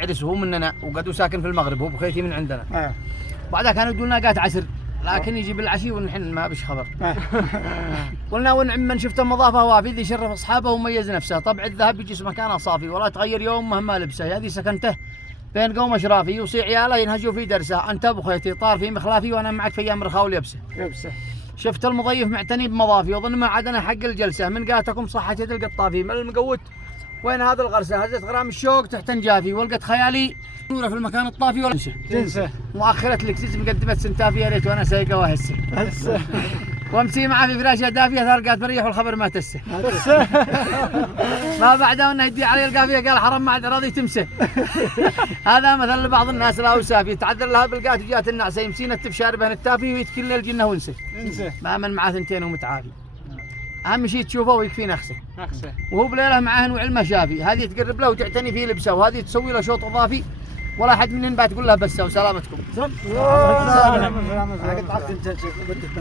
عرس هو مننا وقد ساكن في المغرب، هو بخيتي من عندنا. بعدها كانوا يقولون قات عسر، لكن يجي بالعشي ونحن ما بش خبر. قلنا ونعم من شفت النظافه وافي ذي شرف اصحابه وميز نفسه. طبع الذهب يجي مكانه صافي ولا تغير يوم مهما لبسه. هذه سكنته بين قوم اشرافي يوصي عياله ينهجوا في درسه. انت ابو خيتي طار في مخلافي وانا معك في ايام رخاء ولبسه. شفت المضيف معتني بمضافي وظن ما عدنا حق الجلسه. من قاتكم صحت يد القطافي من المقوت وين هذا الغرسه. هزت غرام الشوق تحت نجافي ولقت خيالي نوره في المكان الطافي ولا تنسى مؤخرة الكسيس مقدمة سنتافي يا ريت وانا سايقه وهسه وامسي معه في فراشه دافيه ثار بريح والخبر ما تسه. ما بعده انه يدي علي القافيه قال حرام ما عاد راضي تمسه. هذا مثل لبعض الناس الاوساف يتعذر لها بالقات وجات النعسه يمسينا التبشار بين التافي ويتكل الجنه ونسه. ما من معاه ثنتين ومتعافي. اهم شيء تشوفه ويكفي نخسه. وهو بليله معاه وعلمه شافي. هذه تقرب له وتعتني فيه لبسه وهذه تسوي له شوط اضافي ولا حد منين بتقول له بس وسلامتكم.